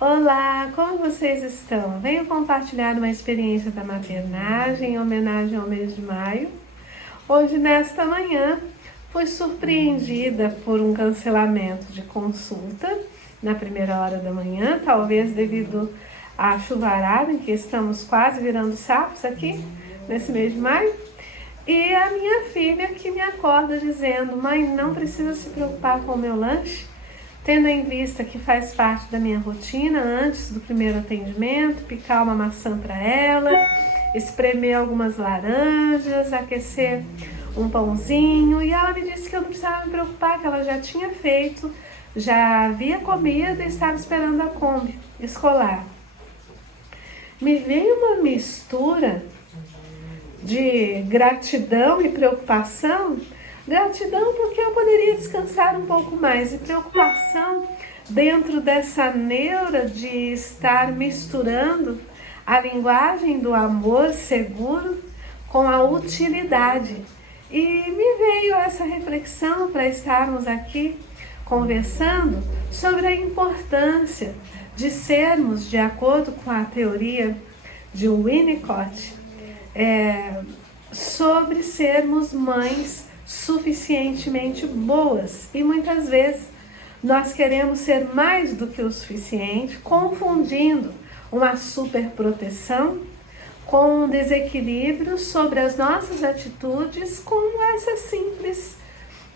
Olá, como vocês estão? Venho compartilhar uma experiência da maternagem em homenagem ao mês de maio. Hoje, nesta manhã, fui surpreendida por um cancelamento de consulta na primeira hora da manhã, talvez devido à chuvarada em que estamos quase virando sapos aqui, nesse mês de maio. E a minha filha que me acorda dizendo: mãe, não precisa se preocupar com o meu lanche, tendo em vista que faz parte da minha rotina, antes do primeiro atendimento, picar uma maçã para ela, espremer algumas laranjas, aquecer um pãozinho. E ela me disse que eu não precisava me preocupar, que ela já tinha feito, já havia comido e estava esperando a Kombi escolar. Me veio uma mistura de gratidão e preocupação. Gratidão porque eu poderia descansar um pouco mais, e preocupação dentro dessa neura de estar misturando a linguagem do amor seguro com a utilidade. E me veio essa reflexão para estarmos aqui conversando sobre a importância de sermos, de acordo com a teoria de Winnicott, sobre sermos mães suficientemente boas. E muitas vezes nós queremos ser mais do que o suficiente, confundindo uma superproteção com um desequilíbrio sobre as nossas atitudes, como essa simples,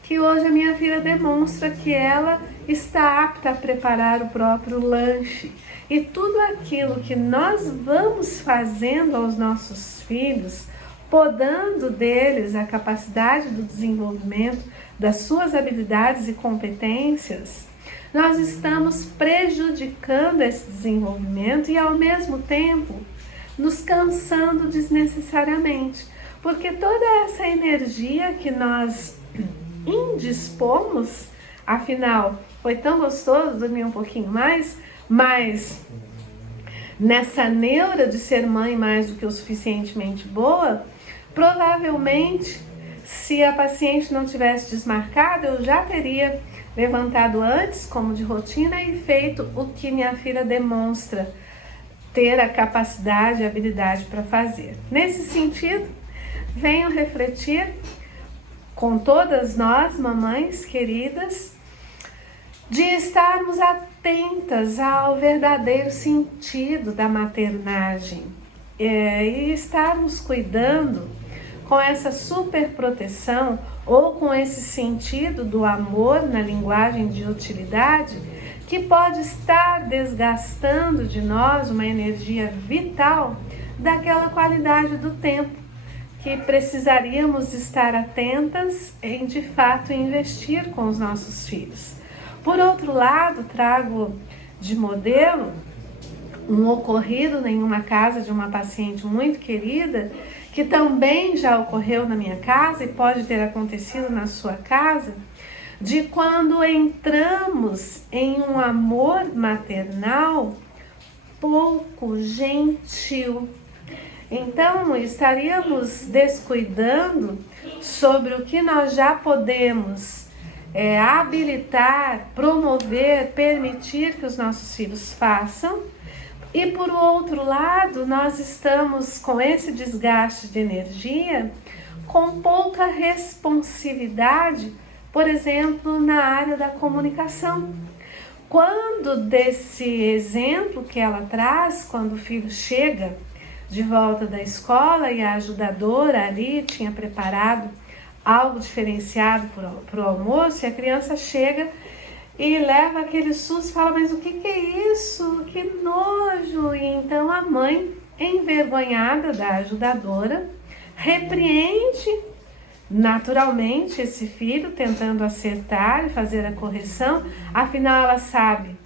que hoje a minha filha demonstra que ela está apta a preparar o próprio lanche. E tudo aquilo que nós vamos fazendo aos nossos filhos, podando deles a capacidade do desenvolvimento das suas habilidades e competências, nós estamos prejudicando esse desenvolvimento e, ao mesmo tempo, nos cansando desnecessariamente. Porque toda essa energia que nós indispomos, afinal, foi tão gostoso dormir um pouquinho mais, mas nessa neura de ser mãe mais do que o suficientemente boa, provavelmente, se a paciente não tivesse desmarcado, eu já teria levantado antes, como de rotina, e feito o que minha filha demonstra ter a capacidade e habilidade para fazer. Nesse sentido, venho refletir com todas nós, mamães queridas, de estarmos atentas ao verdadeiro sentido da maternagem e estarmos cuidando com essa superproteção ou com esse sentido do amor na linguagem de utilidade, que pode estar desgastando de nós uma energia vital daquela qualidade do tempo que precisaríamos estar atentas em, de fato, investir com os nossos filhos. Por outro lado, trago de modelo um ocorrido em uma casa de uma paciente muito querida, que também já ocorreu na minha casa e pode ter acontecido na sua casa, de quando entramos em um amor maternal pouco gentil. Então, estaríamos descuidando sobre o que nós já podemos habilitar, promover, permitir que os nossos filhos façam. E por outro lado, nós estamos com esse desgaste de energia, com pouca responsividade, por exemplo, na área da comunicação. Quando desse exemplo que ela traz, quando o filho chega de volta da escola e a ajudadora ali tinha preparado algo diferenciado para o almoço, e a criança chega e leva aquele susto e fala: mas o que é isso? Que nojo! E então a mãe, envergonhada da ajudadora, repreende naturalmente esse filho, tentando acertar e fazer a correção. Afinal, ela sabe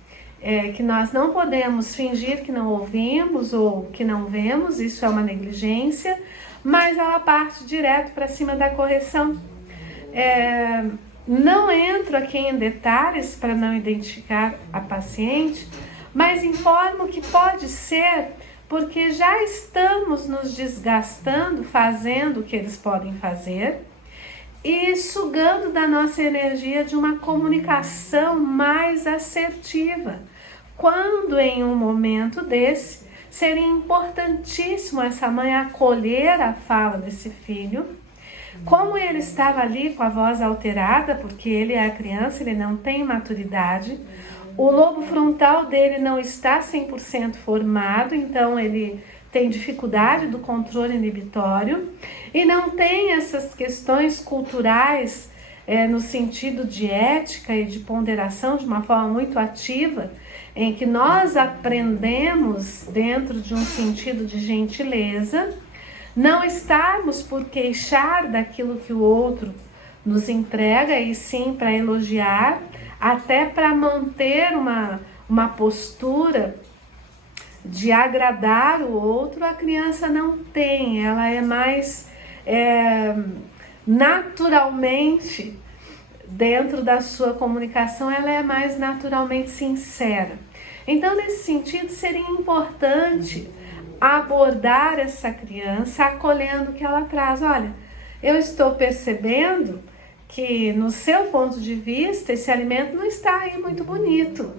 que nós não podemos fingir que não ouvimos ou que não vemos, isso é uma negligência, mas ela parte direto para cima da correção. Não entro aqui em detalhes para não identificar a paciente, mas informo que pode ser porque já estamos nos desgastando fazendo o que eles podem fazer e sugando da nossa energia de uma comunicação mais assertiva, quando em um momento desse seria importantíssimo essa mãe acolher a fala desse filho. Como ele estava ali com a voz alterada, porque ele é a criança, ele não tem maturidade, o lobo frontal dele não está 100% formado, então ele tem dificuldade do controle inibitório e não tem essas questões culturais no sentido de ética e de ponderação de uma forma muito ativa, em que nós aprendemos dentro de um sentido de gentileza, não estarmos por queixar daquilo que o outro nos entrega, e sim para elogiar, até para manter uma postura de agradar o outro. A criança não tem, ela é mais naturalmente, dentro da sua comunicação, ela é mais naturalmente sincera. Então, nesse sentido, seria importante abordar essa criança acolhendo o que ela traz. Olha, eu estou percebendo que no seu ponto de vista esse alimento não está aí muito bonito,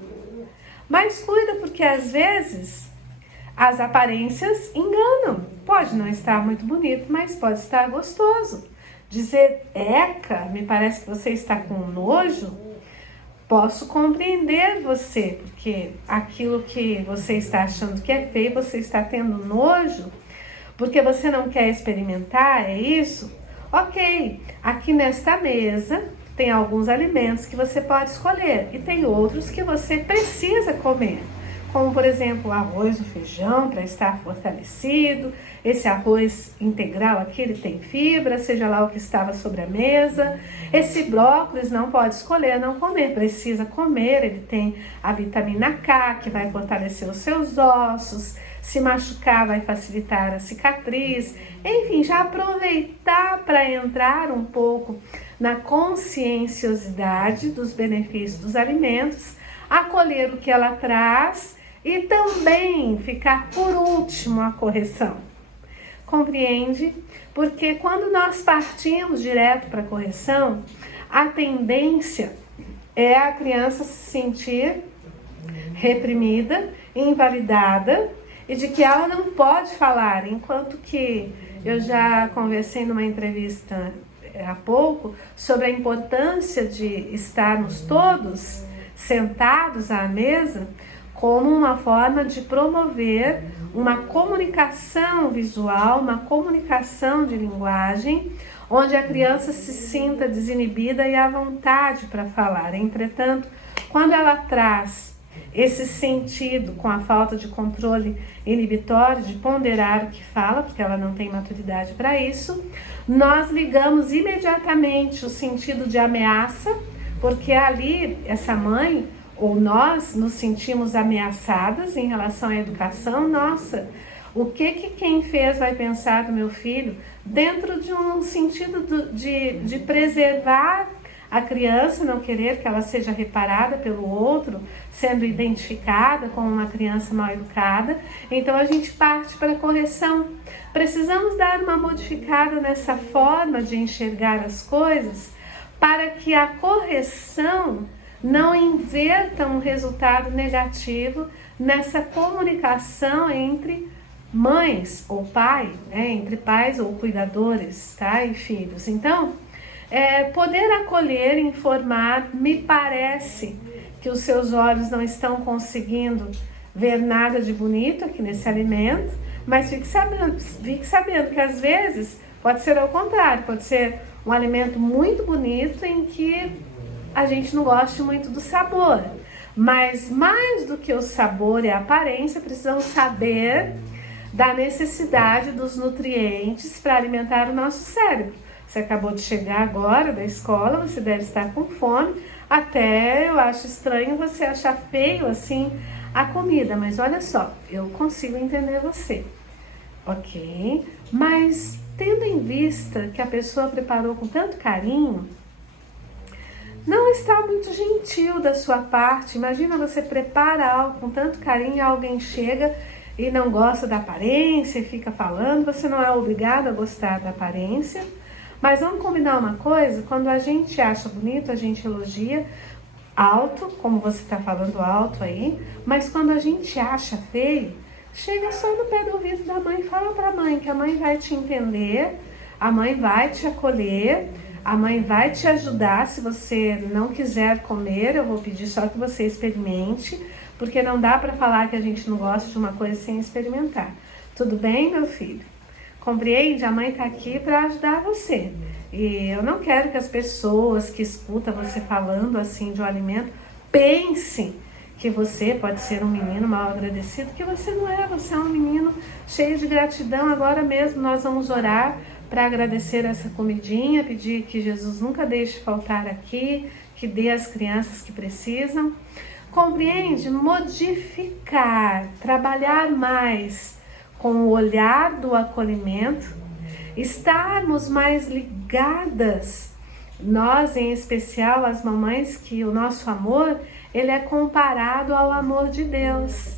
mas cuida, porque às vezes as aparências enganam. Pode não estar muito bonito, mas pode estar gostoso. Dizer, eca, me parece que você está com nojo, posso compreender você, porque aquilo que você está achando que é feio, você está tendo nojo, porque você não quer experimentar, é isso? Ok, aqui nesta mesa tem alguns alimentos que você pode escolher e tem outros que você precisa comer, como por exemplo o arroz, o feijão, para estar fortalecido. Esse arroz integral aqui, ele tem fibra, seja lá o que estava sobre a mesa. Esse brócolis não pode escolher não comer, precisa comer, ele tem a vitamina K, que vai fortalecer os seus ossos, se machucar vai facilitar a cicatriz. Enfim, já aproveitar para entrar um pouco na conscienciosidade dos benefícios dos alimentos, acolher o que ela traz e também ficar por último a correção. Compreende? Porque quando nós partimos direto para a correção, a tendência é a criança se sentir reprimida, invalidada e de que ela não pode falar, enquanto que eu já conversei numa entrevista há pouco sobre a importância de estarmos todos sentados à mesa como uma forma de promover uma comunicação visual, uma comunicação de linguagem, onde a criança se sinta desinibida e à vontade para falar. Entretanto, quando ela traz esse sentido com a falta de controle inibitório, de ponderar o que fala, porque ela não tem maturidade para isso, nós ligamos imediatamente o sentido de ameaça, porque ali essa mãe ou nós nos sentimos ameaçadas em relação à educação. Nossa, o que quem fez vai pensar do meu filho? Dentro de um sentido de preservar a criança, não querer que ela seja reparada pelo outro, sendo identificada como uma criança mal educada. Então a gente parte para a correção. Precisamos dar uma modificada nessa forma de enxergar as coisas para que a correção não inverta um resultado negativo nessa comunicação entre mães ou pai, né? Entre pais ou cuidadores, tá? E filhos. Então, poder acolher, informar. Me parece que os seus olhos não estão conseguindo ver nada de bonito aqui nesse alimento, mas fique sabendo que às vezes pode ser ao contrário, pode ser um alimento muito bonito em que a gente não gosta muito do sabor, mas mais do que o sabor e a aparência, precisamos saber da necessidade dos nutrientes para alimentar o nosso cérebro. Você acabou de chegar agora da escola, você deve estar com fome, até eu acho estranho você achar feio assim a comida, mas olha só, eu consigo entender você, ok? Mas tendo em vista que a pessoa preparou com tanto carinho, não está muito gentil da sua parte. Imagina, você prepara algo com tanto carinho, alguém chega e não gosta da aparência e fica falando. Você não é obrigado a gostar da aparência, mas vamos combinar uma coisa: quando a gente acha bonito, a gente elogia. alto, como você está falando alto aí, mas quando a gente acha feio, chega só no pé do ouvido da mãe, fala para a mãe que a mãe vai te entender, a mãe vai te acolher, a mãe vai te ajudar. Se você não quiser comer, eu vou pedir só que você experimente, porque não dá para falar que a gente não gosta de uma coisa sem experimentar. Tudo bem, meu filho? Compreende? A mãe está aqui para ajudar você. E eu não quero que as pessoas que escutam você falando assim de um alimento pensem que você pode ser um menino mal agradecido, que você não é. Você é um menino cheio de gratidão. Agora mesmo nós vamos orar para agradecer essa comidinha, pedir que Jesus nunca deixe faltar aqui, que dê às crianças que precisam. Compreende? Modificar, trabalhar mais com o olhar do acolhimento, estarmos mais ligadas, nós em especial as mamães, que o nosso amor, ele é comparado ao amor de Deus.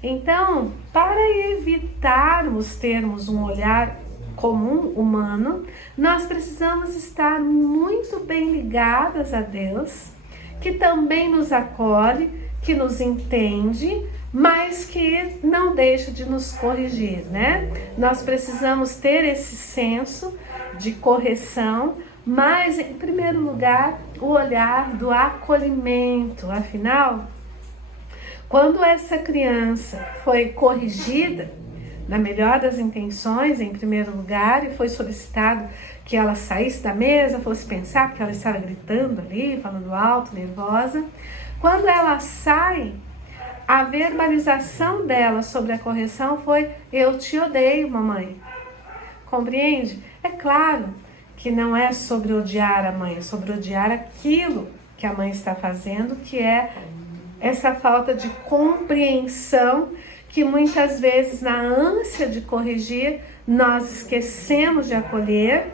Então, para evitarmos termos um olhar comum humano, nós precisamos estar muito bem ligadas a Deus, que também nos acolhe, que nos entende, mas que não deixa de nos corrigir, né? Nós precisamos ter esse senso de correção, mas em primeiro lugar o olhar do acolhimento. Afinal, quando essa criança foi corrigida, na melhor das intenções, em primeiro lugar, e foi solicitado que ela saísse da mesa, fosse pensar, porque ela estava gritando ali, falando alto, nervosa. Quando ela sai, a verbalização dela sobre a correção foi: eu te odeio, mamãe. Compreende? É claro que não é sobre odiar a mãe, é sobre odiar aquilo que a mãe está fazendo, que é essa falta de compreensão que muitas vezes, na ânsia de corrigir, nós esquecemos de acolher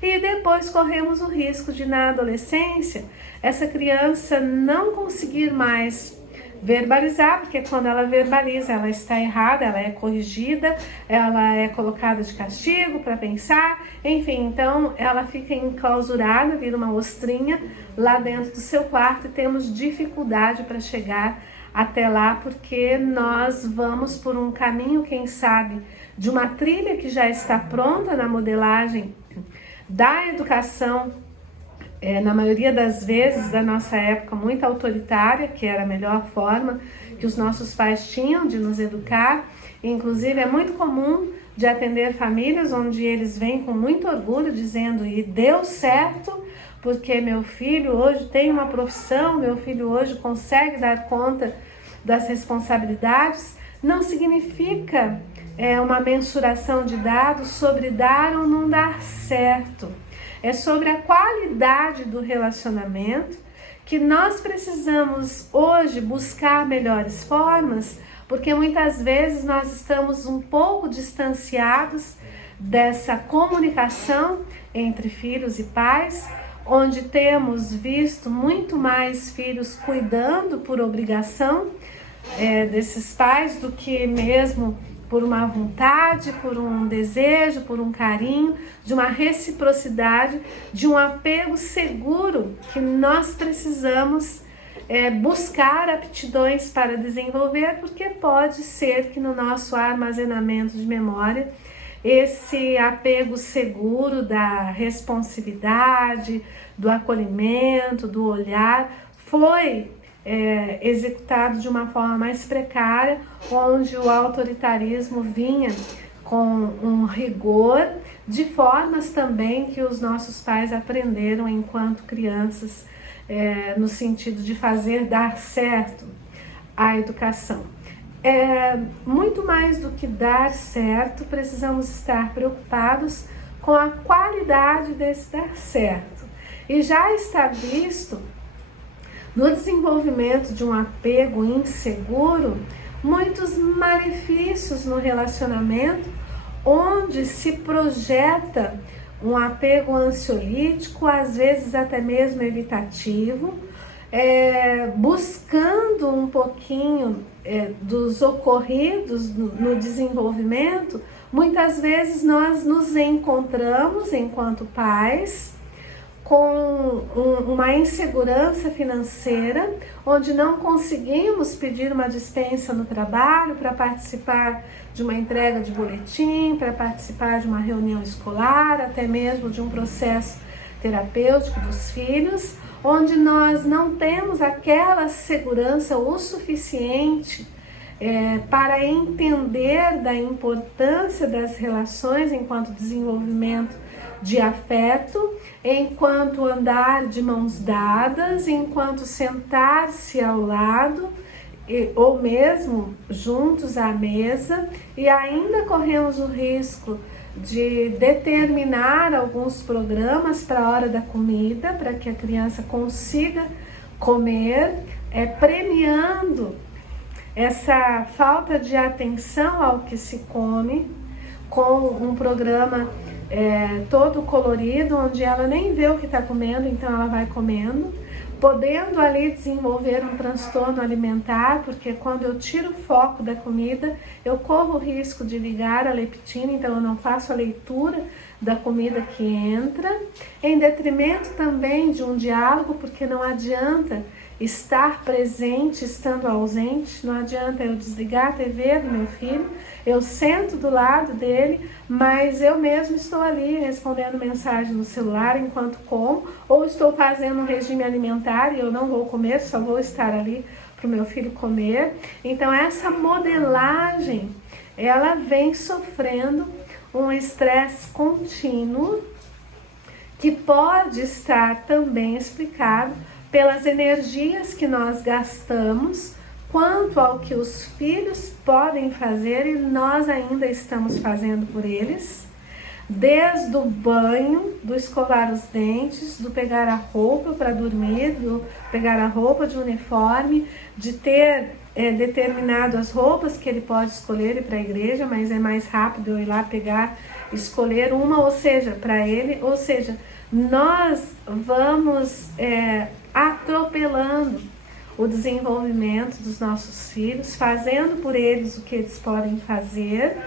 e depois corremos o risco de, na adolescência, essa criança não conseguir mais verbalizar, porque quando ela verbaliza, ela está errada, ela é corrigida, ela é colocada de castigo para pensar, enfim, então ela fica enclausurada, vira uma ostrinha lá dentro do seu quarto e temos dificuldade para chegar até lá, porque nós vamos por um caminho, quem sabe, de uma trilha que já está pronta na modelagem da educação, na maioria das vezes da nossa época, muito autoritária, que era a melhor forma que os nossos pais tinham de nos educar. Inclusive, é muito comum de atender famílias onde eles vêm com muito orgulho dizendo: e deu certo, porque meu filho hoje tem uma profissão, meu filho hoje consegue dar conta das responsabilidades. Não significa uma mensuração de dados sobre dar ou não dar certo. É sobre a qualidade do relacionamento que nós precisamos hoje buscar melhores formas, porque muitas vezes nós estamos um pouco distanciados dessa comunicação entre filhos e pais, onde temos visto muito mais filhos cuidando por obrigação desses pais do que mesmo por uma vontade, por um desejo, por um carinho, de uma reciprocidade, de um apego seguro que nós precisamos buscar aptidões para desenvolver, porque pode ser que no nosso armazenamento de memória esse apego seguro da responsividade, do acolhimento, do olhar, foi executado de uma forma mais precária, onde o autoritarismo vinha com um rigor de formas também que os nossos pais aprenderam enquanto crianças, no sentido de fazer dar certo a educação. Muito mais do que dar certo, precisamos estar preocupados com a qualidade desse dar certo. E já está visto no desenvolvimento de um apego inseguro muitos malefícios no relacionamento, onde se projeta um apego ansiolítico, às vezes até mesmo evitativo, buscando um pouquinho dos ocorridos no desenvolvimento. Muitas vezes nós nos encontramos enquanto pais com uma insegurança financeira, onde não conseguimos pedir uma dispensa no trabalho para participar de uma entrega de boletim, para participar de uma reunião escolar, até mesmo de um processo terapêutico dos filhos, onde nós não temos aquela segurança o suficiente para entender da importância das relações enquanto desenvolvimento de afeto, enquanto andar de mãos dadas, enquanto sentar-se ao lado ou mesmo juntos à mesa, e ainda corremos o risco de determinar alguns programas para a hora da comida, para que a criança consiga comer, premiando essa falta de atenção ao que se come, com um programa todo colorido, onde ela nem vê o que está comendo, então ela vai comendo, podendo ali desenvolver um transtorno alimentar, porque quando eu tiro o foco da comida, eu corro o risco de ligar a leptina, então eu não faço a leitura da comida que entra, em detrimento também de um diálogo, porque não adianta estar presente estando ausente, não adianta eu desligar a TV do meu filho, eu sento do lado dele, mas eu mesmo estou ali respondendo mensagem no celular enquanto como, ou estou fazendo um regime alimentar e eu não vou comer, só vou estar ali para o meu filho comer. Então essa modelagem, ela vem sofrendo um estresse contínuo, que pode estar também explicado pelas energias que nós gastamos quanto ao que os filhos podem fazer e nós ainda estamos fazendo por eles, desde o banho, do escovar os dentes, do pegar a roupa para dormir, do pegar a roupa de uniforme, de ter determinado as roupas que ele pode escolher ir para a igreja, mas é mais rápido eu ir lá pegar, escolher uma, ou seja, para ele, ou seja, nós vamos atropelando o desenvolvimento dos nossos filhos, fazendo por eles o que eles podem fazer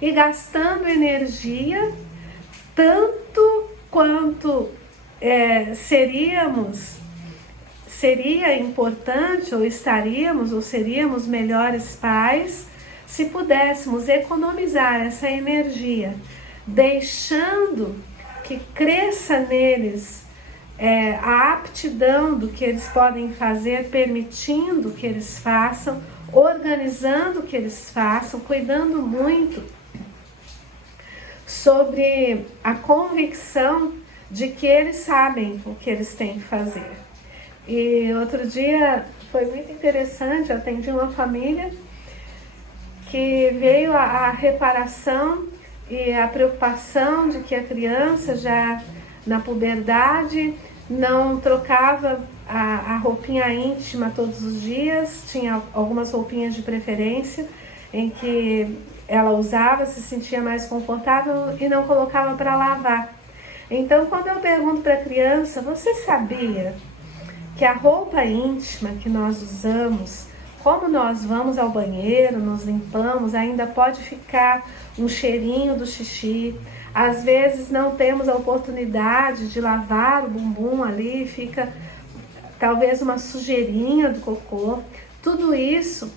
e gastando energia tanto quanto seria importante, ou estaríamos, ou seríamos melhores pais se pudéssemos economizar essa energia, deixando que cresça neles a aptidão do que eles podem fazer, permitindo que eles façam, organizando que eles façam, cuidando muito sobre a convicção de que eles sabem o que eles têm que fazer. E outro dia foi muito interessante, eu atendi uma família que veio a reparação e a preocupação de que a criança já na puberdade não trocava a roupinha íntima todos os dias, tinha algumas roupinhas de preferência em que ela usava, se sentia mais confortável e não colocava para lavar. Então, quando eu pergunto para a criança, você sabia que a roupa íntima que nós usamos, como nós vamos ao banheiro, nos limpamos, ainda pode ficar um cheirinho do xixi, às vezes não temos a oportunidade de lavar o bumbum ali, fica talvez uma sujeirinha do cocô. Tudo isso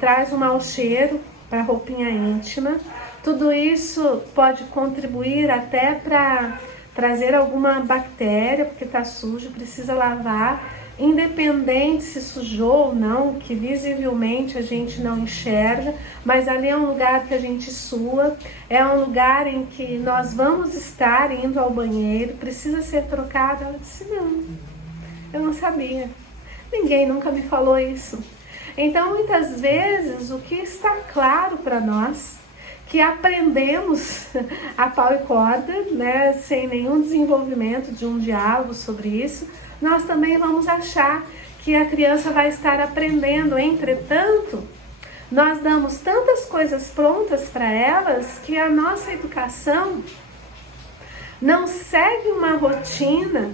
traz um mau cheiro para a roupinha íntima. Tudo isso pode contribuir até para trazer alguma bactéria, porque está sujo, precisa lavar. Independente se sujou ou não, que visivelmente a gente não enxerga, mas ali é um lugar que a gente sua, é um lugar em que nós vamos estar indo ao banheiro, precisa ser trocado. Ela disse, não, eu não sabia, ninguém nunca me falou isso. Então, muitas vezes, o que está claro para nós, que aprendemos a pau e corda, né, sem nenhum desenvolvimento de um diálogo sobre isso, nós também vamos achar que a criança vai estar aprendendo. Entretanto, nós damos tantas coisas prontas para elas que a nossa educação não segue uma rotina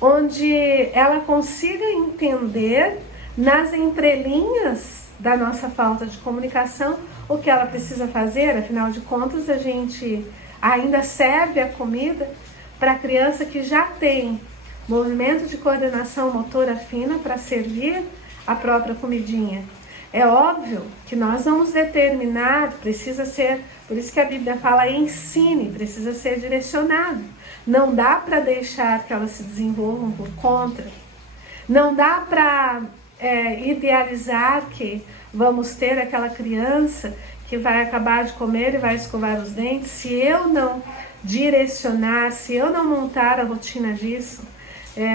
onde ela consiga entender nas entrelinhas da nossa falta de comunicação o que ela precisa fazer. Afinal de contas, a gente ainda serve a comida para a criança que já tem movimento de coordenação motora fina para servir a própria comidinha. É óbvio que nós vamos determinar, precisa ser, por isso que a Bíblia fala ensine, precisa ser direcionado. Não dá para deixar que elas se desenvolvam por conta. Não dá para idealizar que vamos ter aquela criança que vai acabar de comer e vai escovar os dentes. Se eu não direcionar, se eu não montar a rotina disso.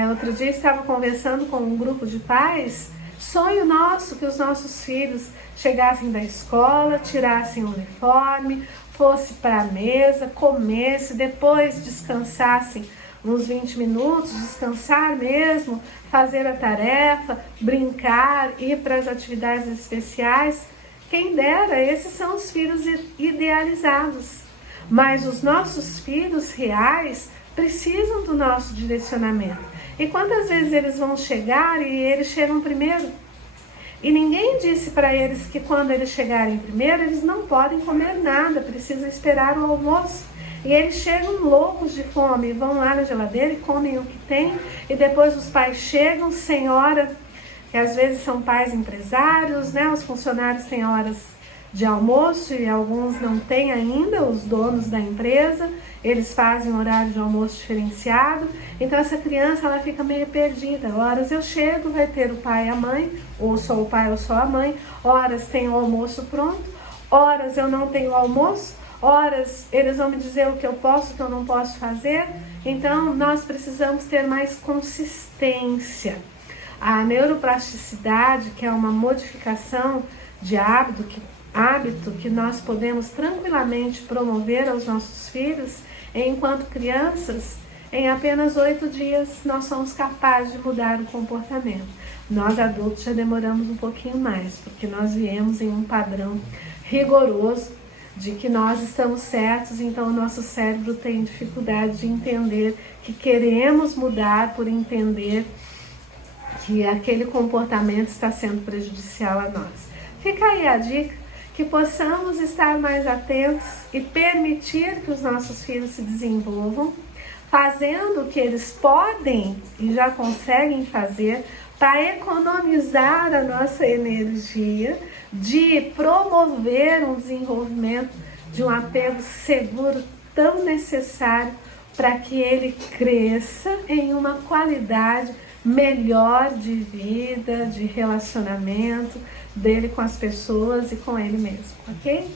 Outro dia estava conversando com um grupo de pais. Sonho nosso que os nossos filhos chegassem da escola, tirassem o uniforme, fosse para a mesa, comesse, depois descansassem uns 20 minutos, descansar mesmo, fazer a tarefa, brincar, ir para as atividades especiais. Quem dera, esses são os filhos idealizados. Mas os nossos filhos reais precisam do nosso direcionamento. E quantas vezes eles vão chegar e eles chegam primeiro? E ninguém disse para eles que quando eles chegarem primeiro, eles não podem comer nada, precisam esperar o almoço. E eles chegam loucos de fome, vão lá na geladeira e comem o que tem. E depois os pais chegam sem hora, que às vezes são pais empresários, né? Os funcionários têm horas de almoço e alguns não têm ainda, os donos da empresa, eles fazem um horário de almoço diferenciado. Então essa criança ela fica meio perdida. Horas eu chego, vai ter o pai e a mãe, ou só o pai ou só a mãe. Horas tem o almoço pronto, horas eu não tenho almoço, horas eles vão me dizer o que eu posso, o que eu não posso fazer. Então nós precisamos ter mais consistência. A neuroplasticidade, que é uma modificação de hábito que nós podemos tranquilamente promover aos nossos filhos, enquanto crianças, em apenas 8 dias nós somos capazes de mudar o comportamento. Nós adultos já demoramos um pouquinho mais, porque nós viemos em um padrão rigoroso de que nós estamos certos, então o nosso cérebro tem dificuldade de entender que queremos mudar por entender que aquele comportamento está sendo prejudicial a nós. Fica aí a dica, que possamos estar mais atentos e permitir que os nossos filhos se desenvolvam, fazendo o que eles podem e já conseguem fazer para economizar a nossa energia, de promover um desenvolvimento de um apego seguro tão necessário para que ele cresça em uma qualidade melhor de vida, de relacionamento dele com as pessoas e com ele mesmo, ok?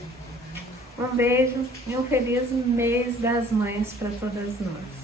Um beijo e um feliz mês das mães para todas nós.